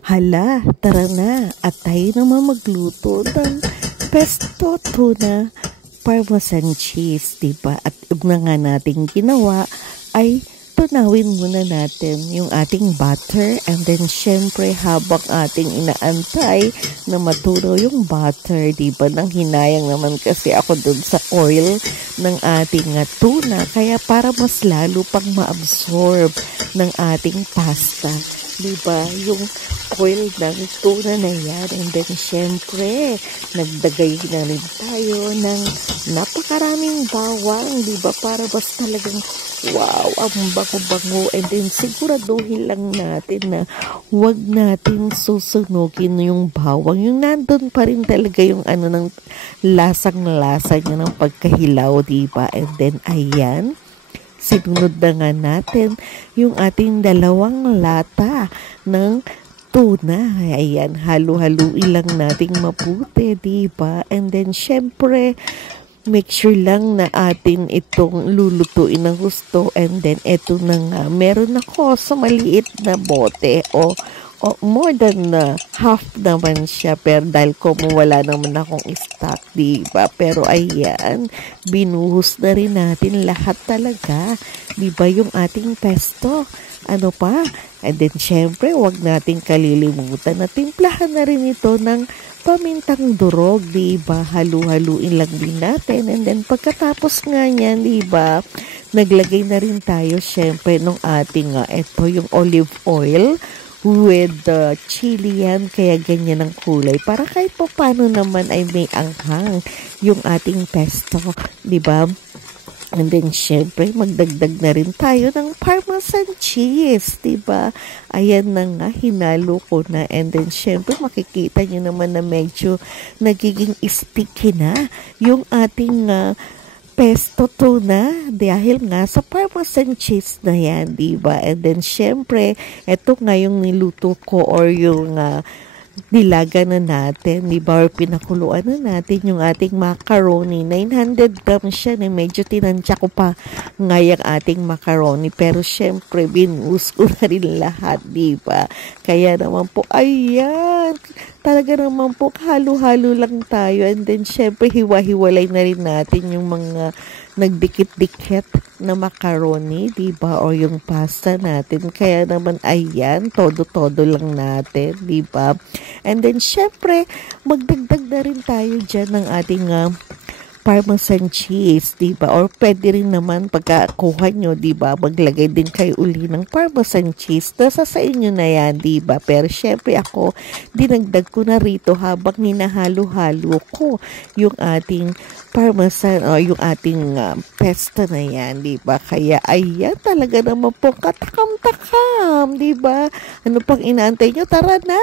Hala, tara na at tayo naman magluto ng pesto tuna parmesan cheese, diba? At una nga nating ginawa ay tunawin muna natin yung ating butter, and then syempre habang ating inaantay na matunaw yung butter, diba? Nang hinayang naman kasi ako dun sa oil ng ating tuna, kaya para mas lalo pang ma-absorb ng ating pasta, diba? Yung oil ng tuna na yan. And then syempre nagdagay na rin tayo ng napakaraming bawang, diba? Para mas talagang wow, ang bango-bango. And then siguraduhin lang natin na huwag natin susunugin yung bawang. Yung nandun pa rin talaga yung ng lasang-lasa niya ng pagkahilaw, diba? And then ayan, sinunod na nga natin yung ating 2 lata ng tuna. Ayan, halu-haluin lang nating mabuti, diba? And then syempre make sure lang na atin itong lulutuin ng gusto. And then eto na nga, meron ako sa maliit na bote o more than half naman siya, pero dahil wala naman akong stock, diba? Pero ayan, binuhos na rin natin lahat talaga, diba? Yung ating pesto, ano pa? And then syempre wag nating kalilimutan na timplahan na rin ito ng pamintang durog, diba? Halu-haluin lang din natin. And then pagkatapos nga niyan, diba, naglagay na rin tayo syempre nung ating ito yung olive oil with chili yan, kaya ganyan ang kulay para kahit pa paano naman ay may anghang yung ating pesto, diba? And then syempre magdagdag na rin tayo ng parmesan cheese, diba? Ayan na nga, hinalo ko na. And then syempre makikita nyo naman na medyo nagiging sticky na yung ating pesto tuna dahil nga sa parmesan cheese na yan, diba? And then syempre eto nga yung niluto ko or yung nilaga na natin, diba? Or pinakuluan na natin yung ating macaroni. 900 grams siya, medyo tinansya ko pa nga yung ating macaroni, pero syempre binuhos ko na rin lahat, diba? Kaya naman po, ayan, talaga naman po halo-halo lang tayo. And then syempre hiwa-hiwalay na rin natin yung mga nagdikit-dikit na macaroni, diba? O yung pasta natin. Kaya naman ayan, todo-todo lang natin, diba? And then syempre magdagdag na rin tayo dyan ng ating parmesan cheese, diba? Or pwede rin naman pagkakuha nyo, diba, maglagay din kayo uli ng parmesan cheese. Nasa sa inyo na yan, diba? Pero syempre ako, dinagdag ko na rito habang hinahalo-halo ko yung ating parmesan o yung ating pesto na yan, diba? Kaya ayan, talaga naman po katakam-takam, diba? Ano pang inaantay nyo? Tara na!